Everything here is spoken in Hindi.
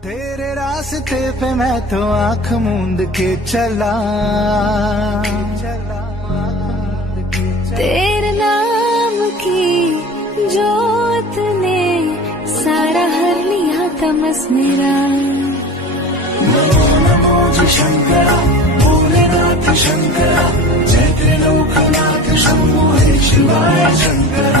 तेरे रास्ते पे मैं तो आंख मूंद के चला, तेरे नाम की जोत ने सारा हर लिया तमस मेरा। नमो नमो जी शंकरा, भोलेनाथ शंकरा, जय त्रिलोकनाथ शंभो हे शिवाय शंकरा।